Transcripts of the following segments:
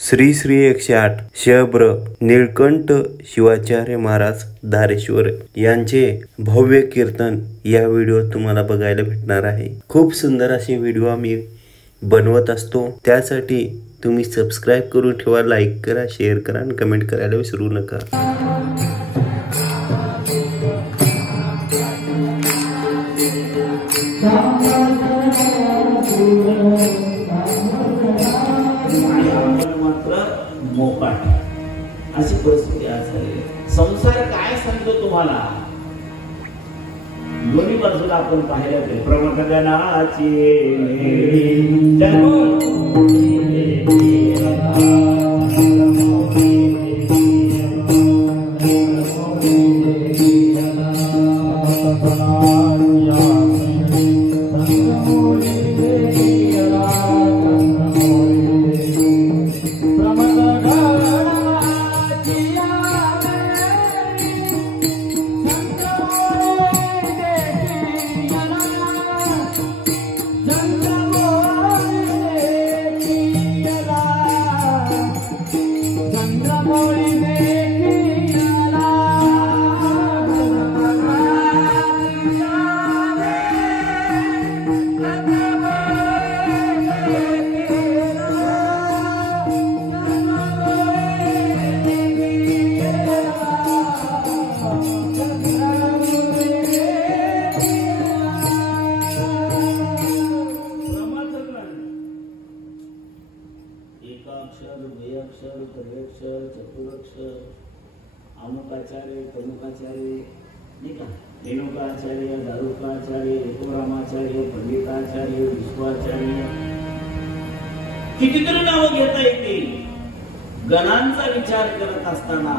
श्री श्री 108 शब्र निळकंठ शिवाचार्य महाराज धारेश्वर यांचे भव्य कीर्तन या व्हिडिओत तुम्हाला बघायला भेटणार आहे। खूप सुंदर असे व्हिडिओ आम्ही बनवत असतो, त्यासाठी तुम्ही सबस्क्राइब करून ठेवा, लाईक करा, शेअर करा आणि कमेंट करायला विसरू नका। अशी परिस्थिती आज झाली। संसार काय सांगतो तुम्हाला, दोन्ही बाजूला आपण पाहायला गेलो। प्रमथगणाची अमुकाचार्य तमुकाचार्य रेणुकाचार्य दारुकाचार्य एकोरामाचार्य पंडिताचार्य विश्वाचार्य कितीतरी नावं घेता येतील। गणांचा विचार करत असताना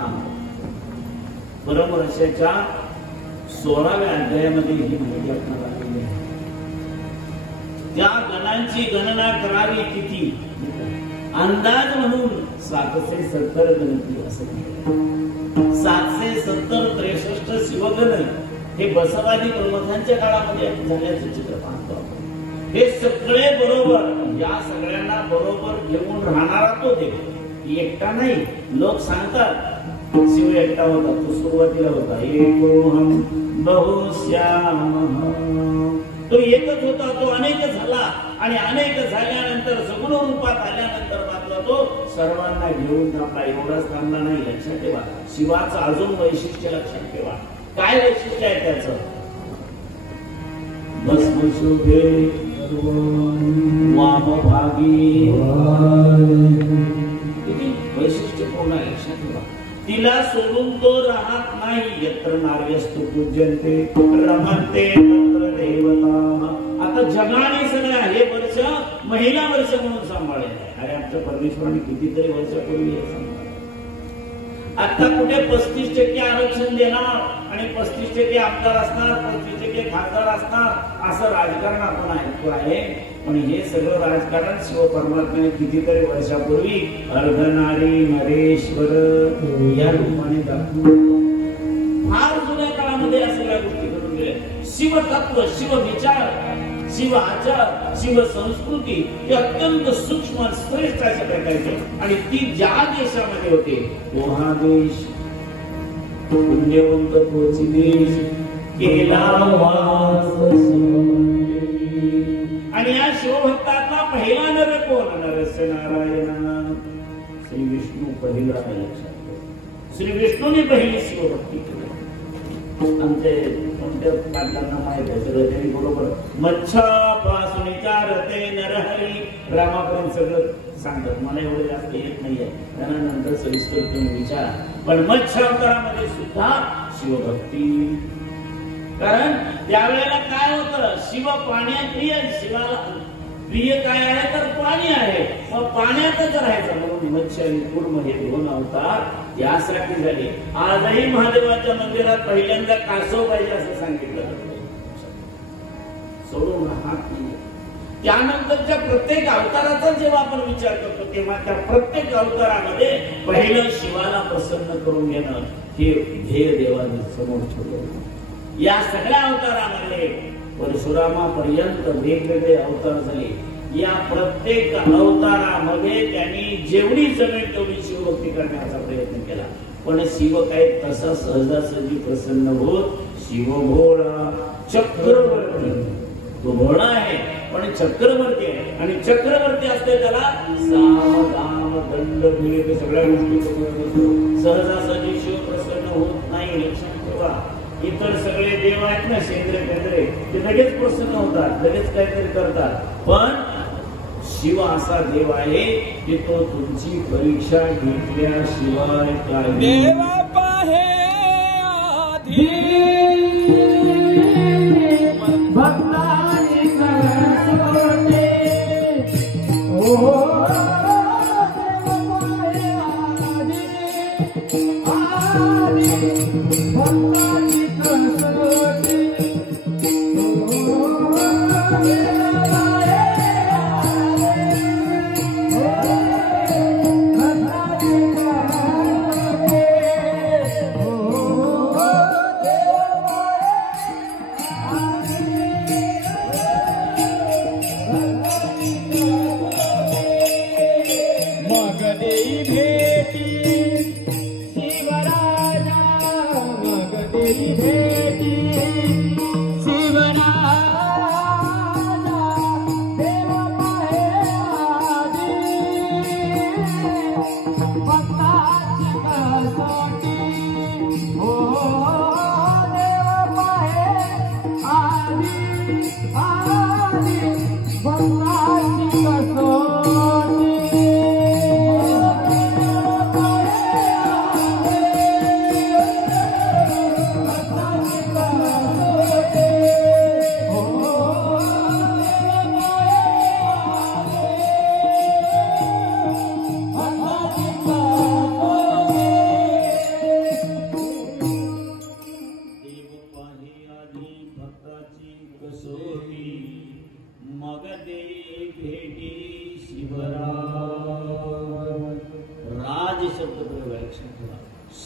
परमरसाच्या 16व्या अध्यायामध्ये ही माहिती आपल्याला आलेली आहे। त्या गणांची गणना करावी किती, अंदाज म्हणून 770 गणती असं 770 63 शिवगण हे बसवादी प्रमथांच्या काळामध्ये झाल्याचं चित्र पाहतो आपण। हे सगळे बरोबर, या सगळ्यांना बरोबर घेऊन राहणारा तो देव एकटा नाही। लोक सांगतात शिव एकटा होता, तो सुरुवातीला होता एकोहम बहुश्याम, तो एकच होता, तो अनेक झाला आणि अनेक झाल्यानंतर सगुण रूपात आल्यानंतर मात्र तो सर्वांना घेऊन आपला एवढाच थांबला नाही। लक्षात ठेवा, शिवाचं अजून वैशिष्ट्य लक्षात ठेवा। काय वैशिष्ट्य आहे त्याचं? भस्मशुभे वामभागी, किती वैशिष्ट्यपूर्ण आहे, लक्षात ठेवा। तिला सोडून तो राहत नाही। यत्र नार्यस्तु पूज्यन्ते रमन्ते तत्र देवता। आता जगाने सगळं हे वर्ष महिला वर्ष म्हणून सांभाळले आहे। अरे आमच्या परमेश्वराने कितीतरी वर्षापूर्वी हे सांभाळले। आता कुठे 35% आरक्षण देणार आणि 35% आमदार असणार, 35% खासदार असणार, असं राजकारण आपण ऐकतो आहे। पण हे सगळं राजकारण शिव परमात्म्याने कितीतरी वर्षापूर्वी अर्धनारी नरेश्वर या रूपाने दाखवलं। फार जुन्या काळामध्ये या सगळ्या गोष्टी घडून गेल्या। शिव तत्व, शिव विचार, शिव आचार, शिव संस्कृती हे अत्यंत सूक्ष्म श्रेष्ठ अशा प्रकारचे, आणि ती ज्या देशामध्ये होते तो हा देश पुण्यवंत तोची देश केला वास। आणि या शिवभक्ताचा पहिला नर कोण? नरस्य नारायण, श्री विष्णू पहिला। लक्षात, श्री विष्णूने पहिली शिवभक्ती केली। आमचे कोणत्या पाटलांना माहित आहे सगळं त्यांनी बरोबर मच्छापासून विचारते नरहरी रामापर्यंत सगळं सांगतात। मला एवढं जास्त येत नाहीये, त्यांना नंतर सविस्तर तुम्ही विचारा। पण मत्स्य अवतारामध्ये सुद्धा शिवभक्ती, कारण त्यावेळेला काय होतं, शिव पाण्यात प्रिय, शिवाला प्रिय काय आहे तर पाणी आहे, मग पाण्यातच राहायचं म्हणून मत्स्य आणि कूर्म हे 2 अवतार त्यासाठी झाले। आजही महादेवाच्या मंदिरात पहिल्यांदा कासव पाहिजे असं सांगितलं जातं, सोडून राहत नाही। त्यानंतरच्या प्रत्येक अवताराचा जेव्हा आपण विचार करतो तेव्हा त्या प्रत्येक अवतारामध्ये पहिलं शिवाला प्रसन्न करून घेणं हे ध्येय देवाने समोर ठेवलं। या सगळ्या अवतारामध्ये परशुरामापर्यंत वेगवेगळे अवतार झाले। या प्रत्येक अवतारामध्ये त्यांनी जेवढी जमेल तेवढी शिवभक्ती करण्याचा प्रयत्न केला, पण शिव काय तसा सहजासहजी प्रसन्न होत. शिव भोळा चक्रवर्ती, तो भोळा आहे पण चक्रवर्ती आहे, आणि चक्रवर्ती असते त्याला साम दाम दंड भेद सगळ्या गोष्टी सहजासहजी शिव प्रसन्न होत नाही. लक्षात ठेवा, इतर सगळे देव आहेत ना शेंद्रे केंद्रे, ते लगेच प्रसन्न होतात, लगेच काहीतरी करतात, पण शिव असा देव आहे की तो तुमची परीक्षा घेतल्याशिवाय काही देवा पाहे आधी भक्तानी करते ओ भक्तानी करते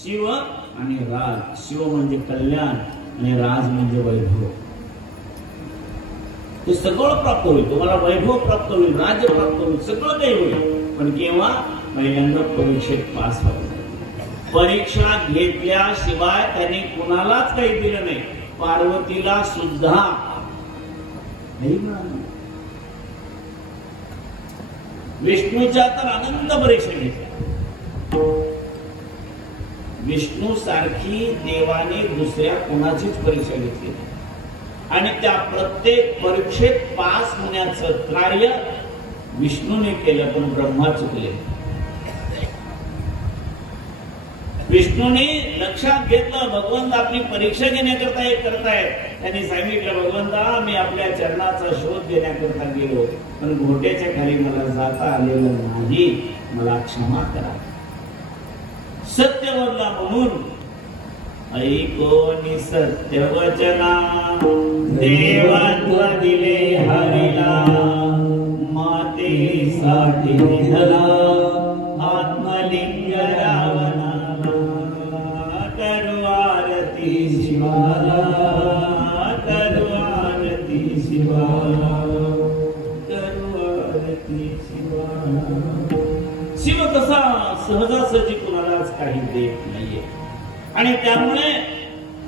शिव आणि राज. शिव म्हणजे कल्याण आणि राज म्हणजे वैभव. ते सगळं प्राप्त होईल तुम्हाला, वैभव प्राप्त होईल, राज्य प्राप्त होईल, सगळं काही होईल, पण केव्हा? पहिल्यांदा परीक्षेत पास व्हायचं. परीक्षा घेतल्याशिवाय त्यांनी कुणालाच काही दिलं नाही, पार्वतीला सुद्धा नाही मिळालं. विष्णूच्या तर अनंत परीक्षा घेतल्या. विष्णू सारखी देवाने दुसऱ्या कोणाचीच परीक्षा घेतली नाही, आणि त्या प्रत्येक परीक्षेत पास होण्याचं कार्य विष्णूने केलं, पण ब्रह्मा चुकले. विष्णूने लक्षात घेतलं भगवंत आपली परीक्षा घेण्याकरता हे करतायत. त्यांनी सांगितलं, भगवंता मी आपल्या चरणाचा शोध घेण्याकरता गेलो, पण घोट्याच्या खाली मला जाता आलेलं नाही, मला क्षमा करा. सत्यवरला म्हणून ऐकोनी सत्य वचना देवात्व दिले हरिला, मातेसाठी निधला आत्मलिंग रावणा, करू आरती शिवाला, करू आरती शिवाला, करू आरती शिवाला. शिव कसा सहजासहजी कुणालाच काही देत नाहीये, आणि त्यामुळे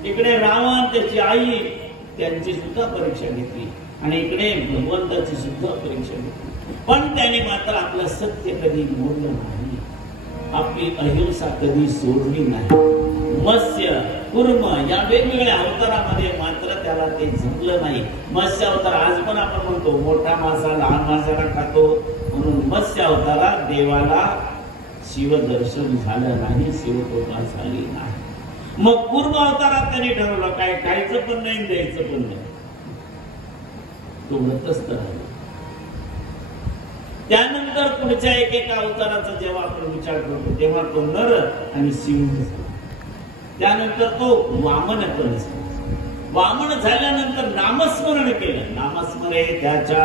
इकडे रावण त्याची आई त्यांची सुद्धा परीक्षा घेतली, आणि इकडे भगवंताची सुद्धा परीक्षा घेतली, पण त्याने मात्र आपलं सत्य कधी मोडलं नाही, आपली अहिंसा कधी सोडली नाही. मत्स्य कुर्म या वेगवेगळ्या अवतारामध्ये मात्र त्याला ते जमलं नाही. मत्स्य अवतार आज पण आपण म्हणतो मोठा मासा लहान मासाला खातो, म्हणून मत्स्य अवतारात देवाला शिव दर्शन झालं नाही, शिवकृपा झाली नाही. मग पूर्व अवतारात त्यांनी ठरवलं काय खायचं पण नाही, द्यायचं पण नाही, तो व्रतस्थ राहिला. त्यानंतर पुढच्या एकेका अवताराचा जेव्हा आपण विचार करतो तेव्हा तो नर आणि शिव. त्यानंतर तो वामन पण. वामन झाल्यानंतर नामस्मरण केलं. नामस्मरे त्याच्या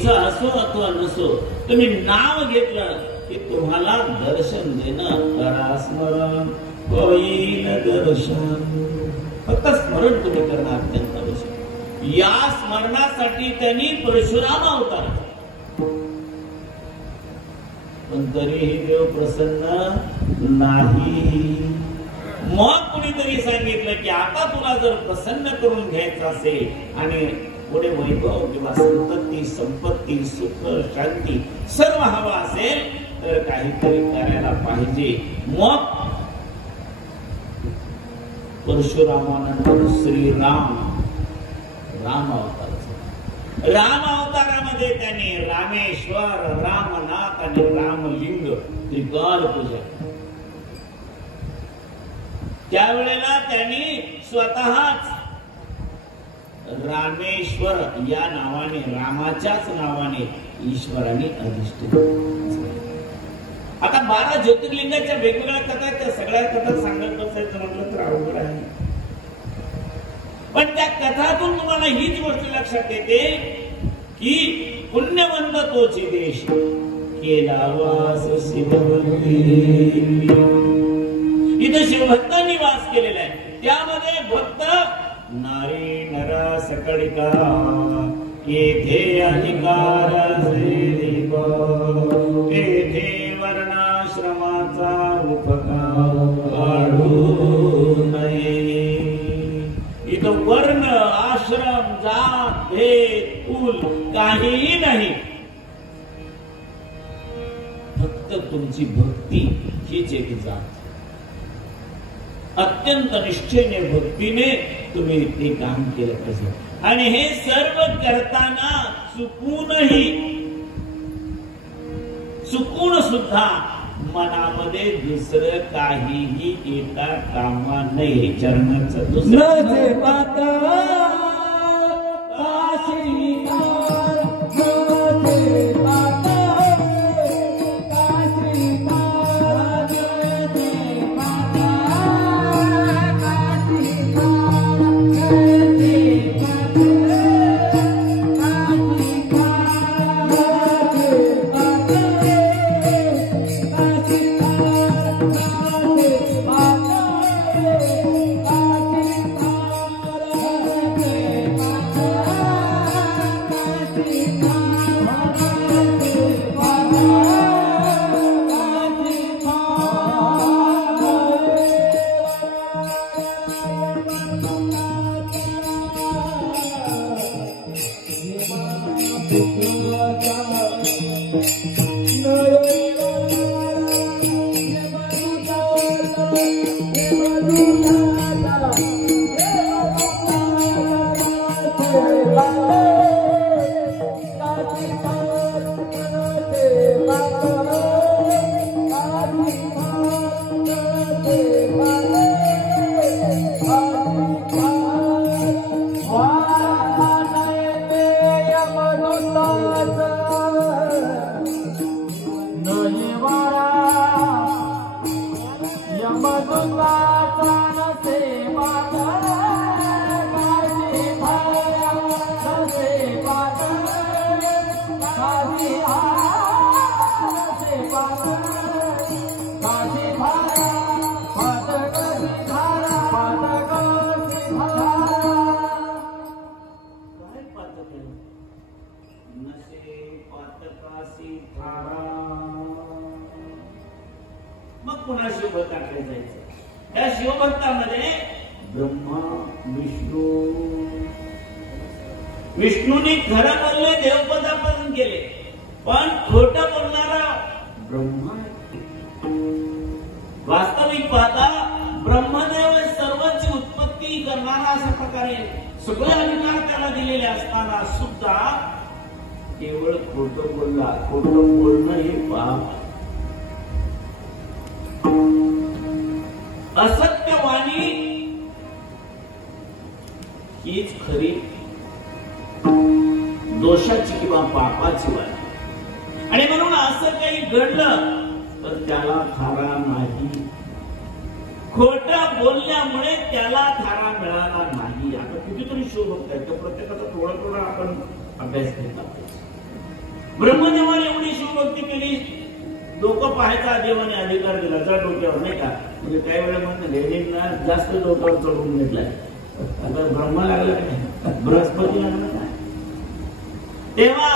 इच्छा असो अथवा नसो, तुम्ही नाव घेतलं की तुम्हाला दर्शन देणं. करा स्मरण होईल दर्शन. फक्त स्मरण तुम्ही करणं अत्यंत आवश्यक. या स्मरणासाठी त्यांनी परशुराम अवतार, पण तरीही देव प्रसन्न नाही. मग कुणीतरी सांगितलं की आता तुला जर प्रसन्न करून घ्यायचं असेल आणि पुढे वैभव किंवा संपत्ती, संपत्ती, सुख, शांती सर्व हवा असेल तर काहीतरी करायला पाहिजे. मग परशुरामानंतर श्रीराम राम अवतार. राम अवतारामध्ये त्यांनी रामेश्वर, रामनाथ आणि रामलिंग त्रिकाल पूजा. त्यावेळेला त्यांनी स्वतःच रामेश्वर या नावाने, रामाच्याच नावाने ईश्वराने अधिष्ठित. आता 12 ज्योतिर्लिंगाच्या वेगवेगळ्या कथा आहेत. त्या सगळ्या कथा सांगत बसायचं म्हटलं तर अवघड आहे. पण त्या कथातून तुम्हाला हीच गोष्ट लक्षात येते की पुण्यवंत तोची देश केला वास शिवभक्ती. इथं शिवभक्तांनी वास केलेला आहे. त्यामध्ये भक्त नारी नरा सकळिका येथे अधिकार येथे वर्णाश्रमाचा उपकार काढू नये. इथं वर्ण, आश्रम, जात, भेद, कुल काहीही नाही. फक्त तुमची भक्ती हीच एक जात. अत्यंत निष्ठेने, भक्तीने तुम्ही ते काम केलं पाहिजे. आणि हे सर्व करताना चुकून सुद्धा मनामध्ये दुसरं काहीही येता कामा नये. चरणाचं दुसरं मग पुन्हा शिवभक्ताकडे जायचं. त्या शिवभक्तामध्ये ब्रह्मा, विष्णूने खरं बोलले, देवपदार्पण केले, पण खोटं बोलणारा ब्रह्मा. वास्तविक पाहता ब्रह्मदेव सर्वांची उत्पत्ती करणारा अशा प्रकारे सगळे अधिकार त्याला दिलेले असताना सुद्धा केवळ खोटं बोलला. खोटं बोलणं हे पाप. असत्यवाणी हीच खरी दोषाची किंवा पापाची वाणी. आणि म्हणून असं काही घडलं तर त्याला थारा नाही. खोटं बोलल्यामुळे त्याला थारा मिळाला नाही. आता कितीतरी शिवभक्त आहेत, प्रत्येकाचा थोडा थोडा आपण अभ्यास घेतला पाहिजे. ब्रह्मदेवाने एवढी शिवभक्ती केली, डोकं पाहायचा देवाने अधिकार दिला जा डोक्यावर, नाही का? म्हणजे काही वेळा म्हणून लेडींना जास्त डोक्यावर चढवून घेतलाय. आता ब्रह्मा लागला नाही, बृहस्पती लागला नाही. तेव्हा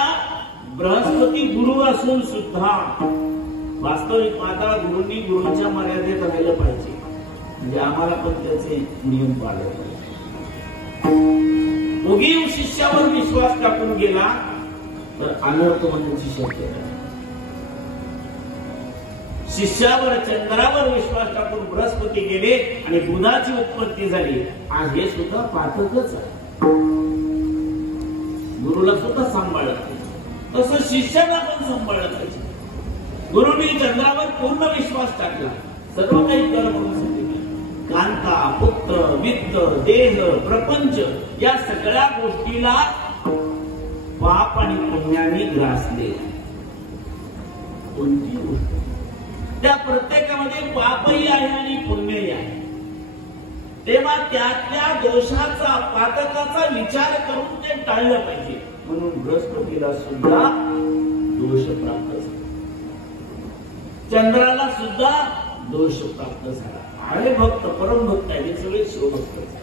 बृहस्पती गुरु असून सुद्धा वास्तविक माता गुरुंनी गुरुंच्या मर्यादेत राहिलं पाहिजे. म्हणजे आम्हाला पण त्याचे नियम पाळले पाहिजे. उगीव शिष्यावर विश्वास टाकून गेला तर अनर्थ होण्याची शक्यता आहे. शिष्यावर चंद्रावर विश्वास टाकून बृहस्पती गेले आणि बुधाची उत्पत्ती झाली. आज हे सुद्धा पातकच आहे. गुरुला सुद्धा सांभाळलं पाहिजे, तसं शिष्याला पण सांभाळलं पाहिजे. गुरुनी चंद्रावर पूर्ण विश्वास टाकला, सर्व काही कर म्हणून सांगितलं. कांता, पुत्र, वित्त, देह, प्रपंच या सगळ्या गोष्टीला पाप आणि पुण्याने ग्रासले. कोणती गोष्ट त्या प्रत्येकामध्ये पापही आहे आणि पुण्यही आहे. तेव्हा त्यातल्या दोषाचा, पातकाचा विचार करून ते टाळलं पाहिजे. म्हणून बृहस्पतीला सुद्धा दोष प्राप्त झाला, चंद्राला सुद्धा दोष प्राप्त झाला. आहे भक्त, परम भक्त आहे, हे सगळे शिवभक्त आहेत.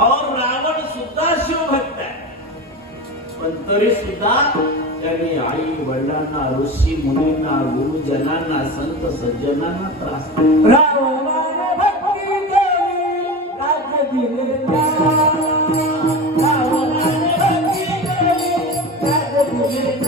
और रावण सुद्धा शिवभक्त आहे, पण तरी सुद्धा त्याने आई वडिलांना, ऋषी मुनींना, गुरुजनांना, संत सज्जनांना त्रास दिला. रावणाने भक्ती केली, राज्य दिले रावणाने भक्ती केली, राज्य दिले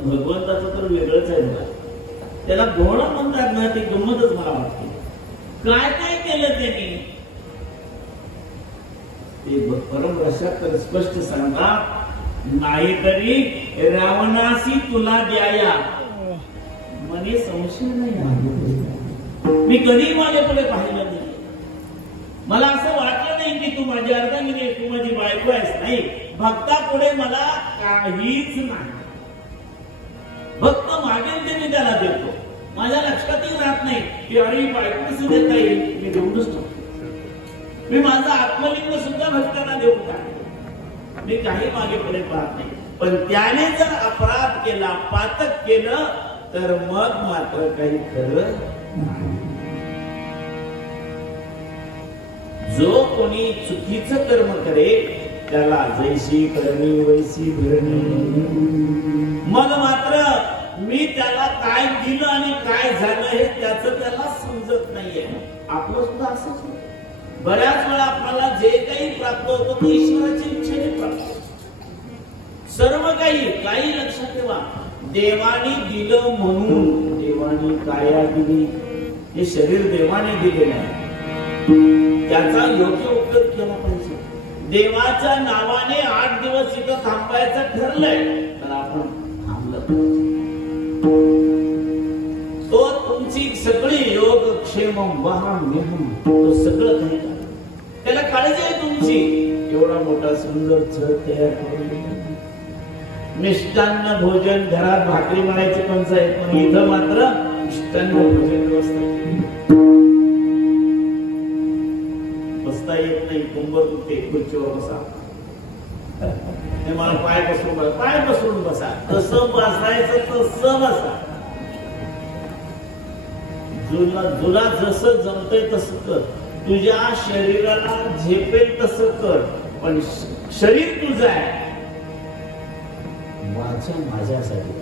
भगवंताचं तर वेगळंच आहे बघा. त्याला भोळं म्हणतात ना, ती गंमतच मला वाटते. काय काय केलं त्यांनी ते परम रसात तर स्पष्ट सांगतात. नाहीतरी रावणासी तुला द्याया मने संशय नाही. मी कधी माझ्याकडे पाहिलं नाही. मला असं वाटलं नाही की तू माझी अर्धांगिनी, तू माझी बायको आहेस. नाही, भक्तापुढे मला काहीच नाही. भक्त मागेल ते मी त्याला देतो. माझ्या लक्षातही राहत नाही की अरे बायको कसं देता येईल, मी देऊनच टाकतो. मी माझा आत्मलिंग सुद्धा भक्तांना देऊन टाकतो. मी काही मागे पुढे पाहत नाही. पण त्याने जर अपराध केला, पातक केलं, तर मग मात्र काही खरं नाही. जो कोणी चुकीचं कर्म करेल त्याला जैशी करणी वैसी भरणी. मग मात्र मी त्याला काय दिलं आणि काय झालं हे त्याचं त्याला समजत नाहीये. आपलं सुद्धा असंच होतं. बऱ्याच वेळा आपल्याला जे काही प्राप्त होतं ते ईश्वराच्या इच्छेने प्राप्त होतं. सर्व काही लक्षात ठेवा. देवाने दिलं म्हणून, देवाने काया दिली, हे शरीर देवाने दिलेलं आहे, त्याचा योग्य उपयोग केला पाहिजे. देवाच्या नावाने 8 दिवस इथं थांबायचं ठरलंय तर आपण थांबलं पाहिजे. तो तुमची सगळी योगक्षेम वाहन तो सगळं काही त्याला काळजी आहे तुमची. एवढा मोठा सुंदर छळ तयार केलेली, मिष्टान्न भोजन, घरात भाकरी बनायची पंचायत, पण इथं मात्र मिष्टान्न भोजन व्यवस्था केली. बसता येत नाही, कंबर दुखते, खुर्चीवर बसा. हे मला पाय पसरून बसा, तसं बसायचं तसं बसा. तुला जसं जमतंय तसं कर, तुझ्या शरीराला झेपेल तसं कर, पण शरीर तुझं आहे. माझ्यासाठी,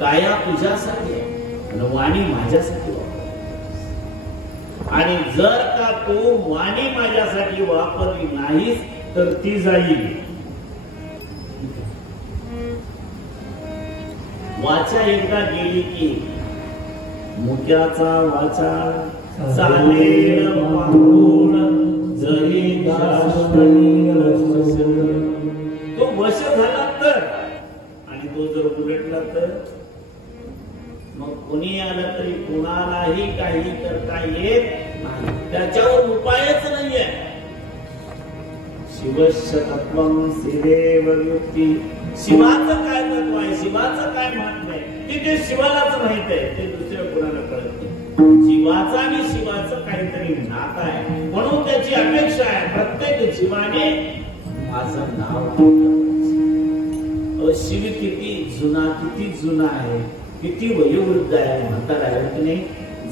काया तुझ्यासाठी आणि वाणी माझ्यासाठी वापर. आणि जर का तू वाणी माझ्यासाठी वापरली नाहीस तर ती जाईल. वाचा एकदा गेली की मुक्याचा वाचा चालेल पांघरून जरी तो वश झाला तर, आणि तो जर उलटला तर मग कोणी आलं तरी कोणालाही काही करता येत नाही, त्याच्यावर उपायच नाहीये. शिवशतत्वं शिवेव युक्ती. शिवाचं काय तत्व आहे, शिवाचं काय महत्व आहे ते शिवालाच माहित आहे, ते दुसऱ्या कोणाला कळत नाही. जीवाचा आणि शिवाचं काहीतरी नातं आहे, म्हणून त्याची अपेक्षा आहे प्रत्येक जीवाने माझं नाव. शिव किती जुना आहे, किती वयोवृद्ध आहे, म्हातारा आहे की नाही.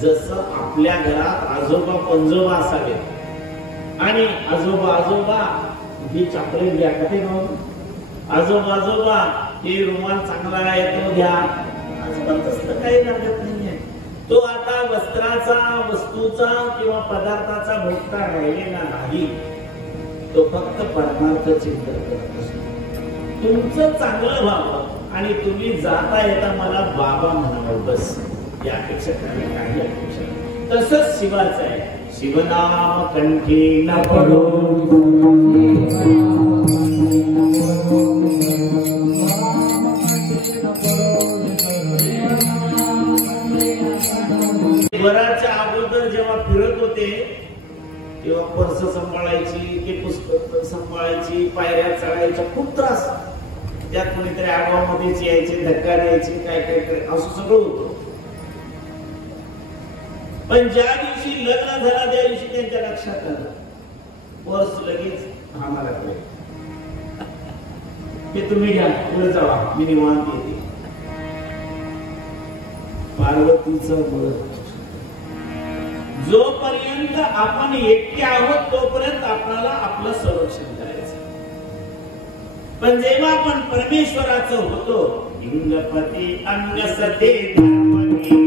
जसं आपल्या घरात आजोबा पंजोबा असावे आणि आजोबा ही चॉकलेट घ्या का ते आजोबा हे रुमाल चांगला आहे तो घ्या, आजोबा तसलं काही लागत नाहीये. तो आता वस्त्राचा, वस्तूचा किंवा पदार्थाचा भोगता राहिलेला नाही, तो फक्त परमार्थ चिंतन करत असतो. तुमचं चांगलं व्हावं आणि तुम्ही जाता येता मला बाबा म्हणावं, बस. यापेक्षा काही अपेक्षा नाही. तसंच शिवाचं आहे. शिवनाम कंठी न पडो, वराच्या अगोदर जेव्हा फिरत होते तेव्हा पर्स सांभाळायची की पुस्तक सांभाळायची, पायऱ्या चढायच्या, खूप त्रास. त्यात कोणीतरी आगावामध्येच यायचे, धक्का द्यायचे, काय असं सगळं होतं. पण ज्या दिवशी लग्न झाला त्या दिवशी त्यांच्या लक्षात आलं, पर्स लगेच आम्हाला कळलं की तुम्ही घ्या, पुढे जावा, मी निवांत येते. पार्वतीचं मुलं. जोपर्यंत आपण एकटे आहोत तोपर्यंत आपल्याला आपलं संरक्षण करायचं. पण जेव्हा आपण परमेश्वराचं होतो, लिंगपती अंगसते धर्मनी,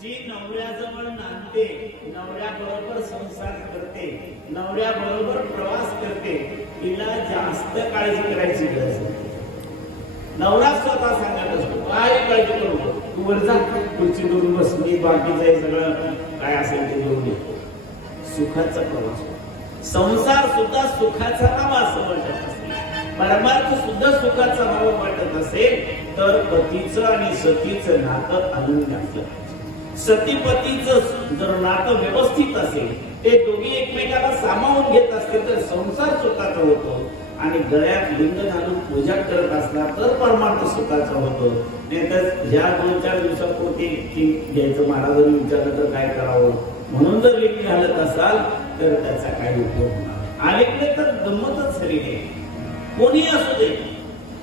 जी नवऱ्याजवळ नांदते, नवऱ्याबरोबर संसार करते, नवऱ्याबरोबर प्रवास करते, तिला जास्त काळजी करायची गरज नाही. नवरा स्वतः सांगत असतो, काय काळजी करू नको, तू वर जा, खुर्ची करून बसली, बाकीचं सगळं काय असेल ते घेऊन येतो. सुखाचा प्रवास, संसार सुद्धा सुखाचा व्हावा असं वाटत असेल, परमार्थ सुद्धा सुखाचा व्हावं वाटत असेल तर पतीचं आणि सतीचं नातं आनंदाचं. सतीपतीचं जर नातं व्यवस्थित असेल, ते दोघी एकमेकाला सामावून घेत असतील तर संसार सुखाचा होतो. आणि गळ्यात लिंग घालून पूजा करत असला तर परमार्थ सुखाचा होतो. नाहीतर ज्या 2-4 दिवसापुरती घ्यायचं, महाराजांनी विचारलं तर काय करावं, म्हणून जर लिंग घालत असाल तर त्याचा काही उपयोग होणार. अलीकडे तर गंमतच झाली नाही. कोणी असू दे,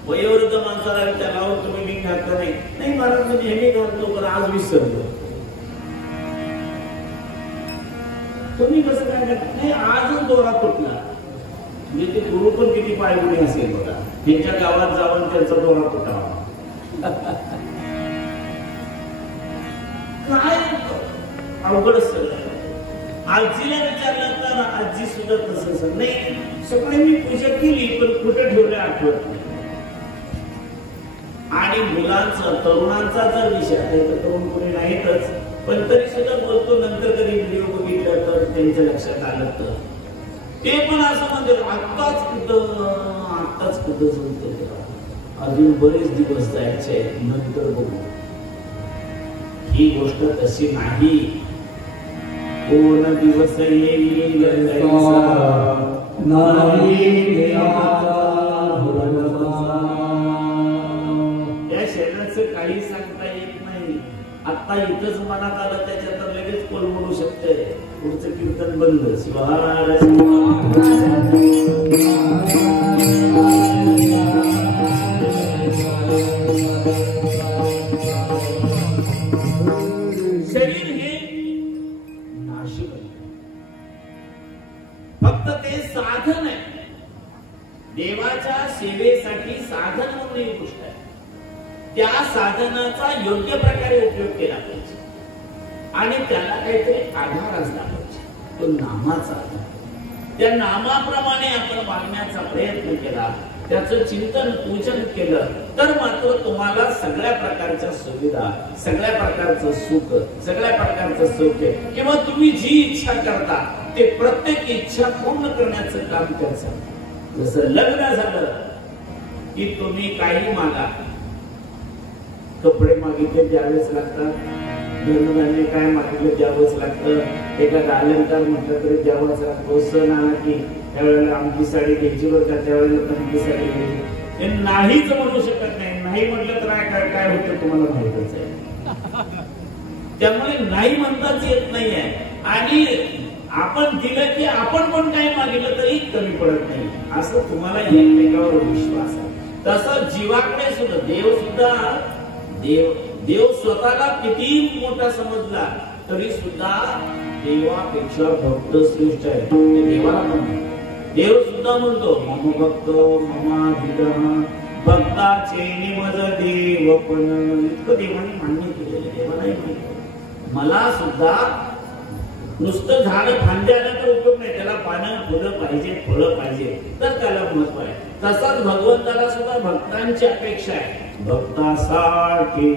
वयोवृद्ध माणसाला विचारल्यावर तुम्ही लिंग घालता नाही, महाराज मी नेहमी घालतो पण आज विसरलो. तुम्ही कसं काय करता? नाही, आजच दोरा तुटला. म्हणजे ते गुरु पण किती पायगुणी असेल बघा, त्यांच्या गावात जाऊन त्यांचा दोरा तुटावा. काय अवघड सगळं. आजीला विचारलं तर आजी सुद्धा तसं नाही, सगळे मी पूजा केली पण कुठं ठेवलं आठवत नाही. आणि मुलांचा तरुणांचा जर विषय आहे तर तरुण कोणी नाहीतच, पण तरी सुद्धा बोलतो. नंतर कधी व्हिडिओ बघितलं तर त्यांच्या लक्षात आलं तर ते पण असं म्हणजे आत्ताच कुठं जमतं, अजून बरेच दिवस जायचे नंतर बघू. ही गोष्ट तशी नाही. कोण दिवस येईल त्या शरीराचं काही सांगता येत नाही. आता इथंच मनात आलं त्याच्यात लगेच कोलमडू शकते. पुढचं कीर्तन बंद. शिवार शरीर हे नाशिक आहे, फक्त ते साधन आहे. देवाच्या सेवेसाठी साधन म्हणून एक गोष्ट आहे. त्या साधनाचा योग्य प्रकारे उपयोग केला पाहिजे आणि त्याला काहीतरी आधार असला पाहिजे. तो नामाचा आधार. त्या नामाप्रमाणे आपण वागण्याचा प्रयत्न केला, त्याचं चिंतन पूजन केलं तर मात्र तुम्हाला सगळ्या प्रकारच्या सुविधा, सगळ्या प्रकारचं सुख, सगळ्या प्रकारचं सौख्य किंवा तुम्ही जी इच्छा करता ते प्रत्येक इच्छा पूर्ण करण्याचं काम करतं. जसं लग्न झालं की तुम्ही काही मागा, कपडे मागितले द्यावेच लागतात, धनधान्य काय मागितलं द्यावंच लागतं, एखादा अलंकार म्हटलं तरी द्यावाच लागतो. सण आला की त्यावेळेला आमची साडी घ्यायची बरं का, त्यावेळेला आमची साडी घ्यायची. हे नाहीच म्हणू शकत नाही. नाही म्हटलं तर काय होतं तुम्हाला माहितच आहे. त्यामुळे नाही म्हणताच येत नाहीये. आणि आपण दिलं की आपण पण काही मागितलं तरी कमी पडत नाही, असं तुम्हाला एकमेकावर विश्वास आहे. तसं जीवाकडे सुद्धा देव स्वतःला किती मोठा समजला तरी सुद्धा देवापेक्षा भक्त श्रेष्ठ आहे. देवाला म्हणतो, देव सुद्धा म्हणतो मम भक्त ममाधितः भक्ताचे निमज देव. पण इतकं देवाने मान्य केलेलं. देवालाही माहिती मला सुद्धा नुसतं झाड फांद्या आलं तर उपयोग नाही, त्याला पानं फुलं पाहिजे, फळं पाहिजे, तर त्याला महत्व आहे. तसाच भगवंताला सुद्धा भक्तांची अपेक्षा आहे. भक्तासाठी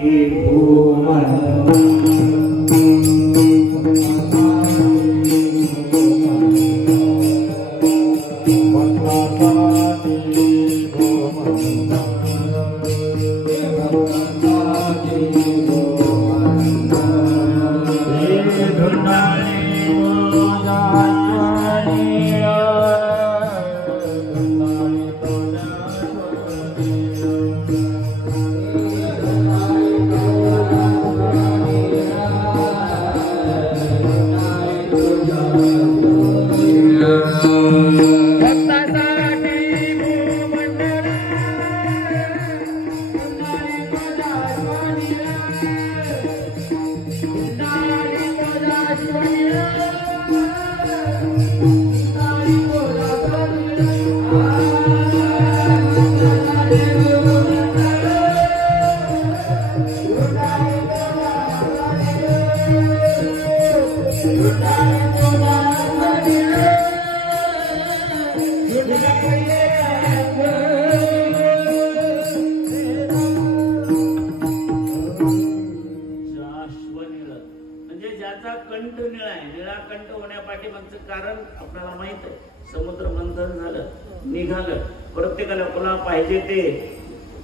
कंठ निळा आहे. निळा कंठ होण्यापाठी मागचं कारण आपल्याला माहित आहे. समुद्र मंथन झालं, निघालं, प्रत्येकाला कोणाला पाहिजे ते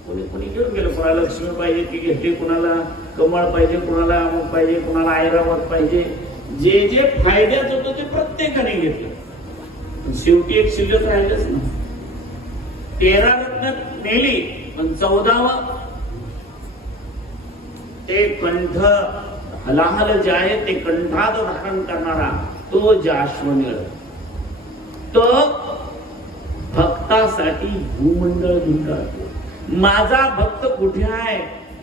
कोणी घेऊन गेलं. कोणाला लक्ष्मी पाहिजे ती घेतली, कोणाला कमळ पाहिजे, कोणाला अमुक पाहिजे, कोणाला ऐरावत पाहिजे. जे जे फायद्यात होतं ते प्रत्येकाने घेतलं. शेवटी एक शिल्लक राहिलंच ना. 13 रत्न नेली पण 14व ते कंठ हलाहल जे आहे ते कंठात धारण करणारा तो जाश्वनीळ, तो भक्तासाठी भूमंडळ गुंडाळतो. माझा भक्त कुठे आहे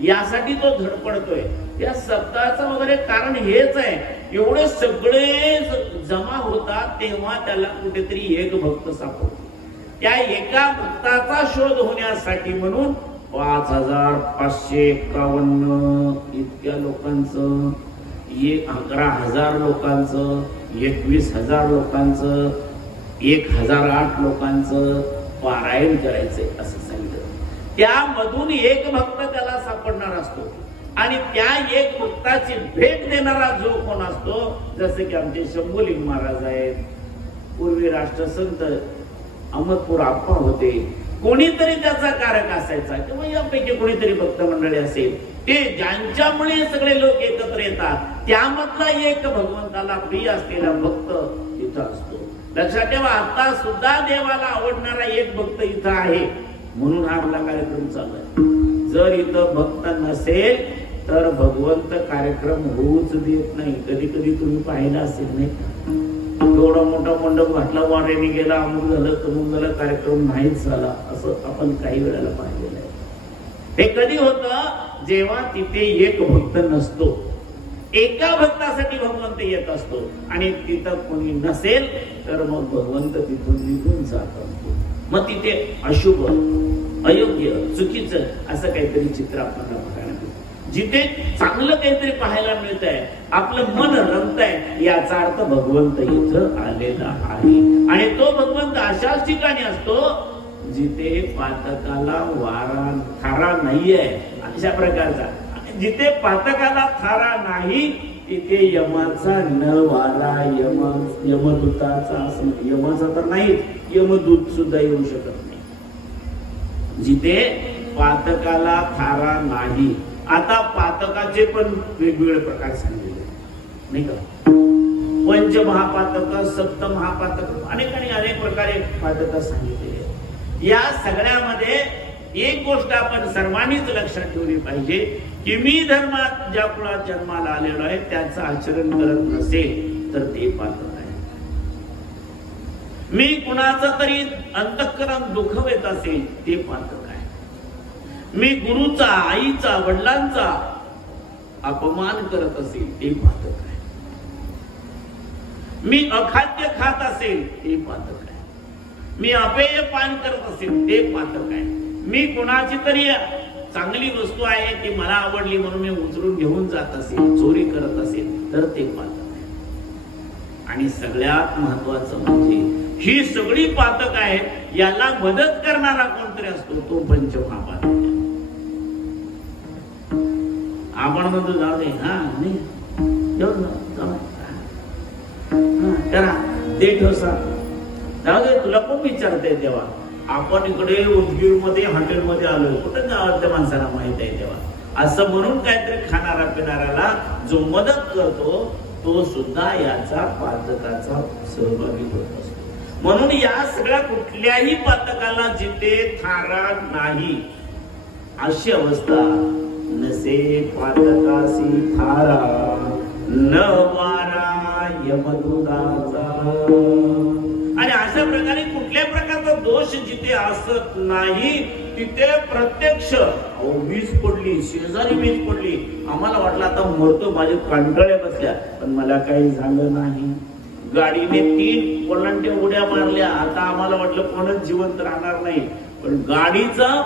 यासाठी तो धडपडतोय. या सप्ताहाचं वगैरे कारण हेच आहे. एवढे सगळे जमा होतात तेव्हा त्याला कुठेतरी एक भक्त सापडतो. त्या एका भक्ताचा शोध होण्यासाठी म्हणून 5551 इतक्या लोकांचं, 11,000 लोकांचं 21,000 लोकांचं 1008 लोकांचं पारायण करायचंय असं सांगितलं. त्यामधून एक भक्त त्याला सापडणार असतो आणि त्या एक भक्ताची भेट देणारा जो कोण असतो, जसे की आमचे शंभूलिंग महाराज आहेत, पूर्वी राष्ट्रसंत अहमदपूर आप्पा होते, कोणीतरी त्याचा कारक असायचा किंवा यापैकी कोणीतरी भक्त मंडळी असेल, ते ज्यांच्यामुळे सगळे लोक एकत्र येतात, त्यामधला एक भगवंताला प्रिय असलेला भक्त तिथं असतो. लक्षात ठेवा, आता सुद्धा देवाला आवडणारा एक भक्त इथं आहे, म्हणून हा आपला कार्यक्रम चालू आहे. जर इथं भक्त नसेल तर भगवंत कार्यक्रम होऊच देत नाही. कधी कधी तुम्ही पाहिलं असेल नाही, एवढा मोठा मंडप घातला, वाऱ्याने गेला, अमुक झालं तमुक झालं, कार्यक्रम नाहीच झाला, असं आपण काही वेळेला पाहिलेलं आहे. हे कधी होतं, जेव्हा तिथे एक भक्त नसतो, एका भक्तासाठी भगवंत येत असतो आणि तिथं कोणी नसेल तर मग भगवंत तिथून निघून जात असतो. मग तिथे अशुभ, अयोग्य, चुकीचं असं काहीतरी चित्र आपल्याला बघायला मिळतं. जिथे चांगलं काहीतरी पाहायला मिळत आहे, आपलं मन रमतंय, याचा अर्थ भगवंत इथं आलेला आहे. आणि तो भगवंत अशाच ठिकाणी असतो जिथे पातकाला वारा थारा नाहीये, अशा प्रकारचा. जिथे पातकाला थारा नाही तिथे यमाचा न वारा, यमदूताचा, यमाचा तर नाही, यमदूत सुद्धा येऊ शकत नाही. जिथे पातकाला थारा नाही. आता पातकाचे पण वेगवेगळे प्रकार सांगितले नाही का, पंचमहापातक, सप्तमहापातक, अनेक प्रकारे पातक सांगितले. या सगळ्यामध्ये एक गोष्ट आपण सर्वांनीच लक्षात ठेवली पाहिजे की मी धर्मात ज्या कुळात जन्माला आलेलो आहे त्याचं आचरण करत नसेल तर ते पातक आहे. मी कुणाचं तरी अंतःकरण दुखवत असेल ते पातक आहे. मी गुरुचा, आईचा, वडिलांचा अपमान करत असेल ते पातक आहे. मी अखाद्य खात असेल ते पातक आहे. मी अपेय पान करत असेल ते पातक आहे. मी कोणाची तरी चांगली वस्तू आहे ती मला आवडली म्हणून मी उचलून घेऊन जात असेल, चोरी करत असेल तर ते पातक आहे. आणि सगळ्यात महत्वाचं म्हणजे ही सगळी पातक आहेत, याला मदत करणारा कोणतरी असतो तो पंचमहापातक. आपण म्हणतो जाऊ दे, हा नाही करा ते ठोसा, जाऊ दे, तुला कोण विचारते तेव्हा. आपण इकडे उदगीर मध्ये हॉटेलमध्ये आलोय, कुठे गावातल्या माणसाला माहित आहे तेव्हा, असं म्हणून काहीतरी खाणारा पिणाऱ्याला जो मदत करतो तो सुद्धा याचा पातकाचा सहभागी होत असतो. म्हणून या सगळ्या कुठल्याही पातकाला जिथे थारा नाही अशी अवस्था, नसे पातकासी थारा न वारा यमदूताचा. आणि अशा प्रकारे कुठल्या प्रकारचा दोष जिथे असत नाही तिथे प्रत्यक्ष वीज पडली, शेजारी वीज पडली, आम्हाला वाटलं आता मरतो, माझे कंटाळे बसल्या, पण मला काही झालं नाही. गाडीने 3 कोलांट्या उड्या मारल्या, आता आम्हाला वाटलं कोणच जिवंत राहणार नाही, पण गाडीचं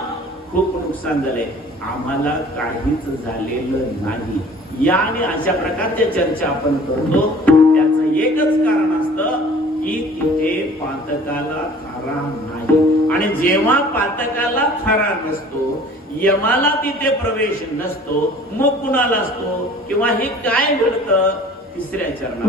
खूप नुकसान झालंय, आम्हाला काहीच झालेलं नाही. या आणि अशा प्रकारच्या चर्चा आपण करतो. त्याचं एकच कारण असतं की तिथे पातकाला थारा नाही. आणि जेव्हा पातकाला थारा नसतो, यमाला तिथे प्रवेश नसतो, मग कुणाला असतो किंवा हे काय घडतं? तिसऱ्या चरणात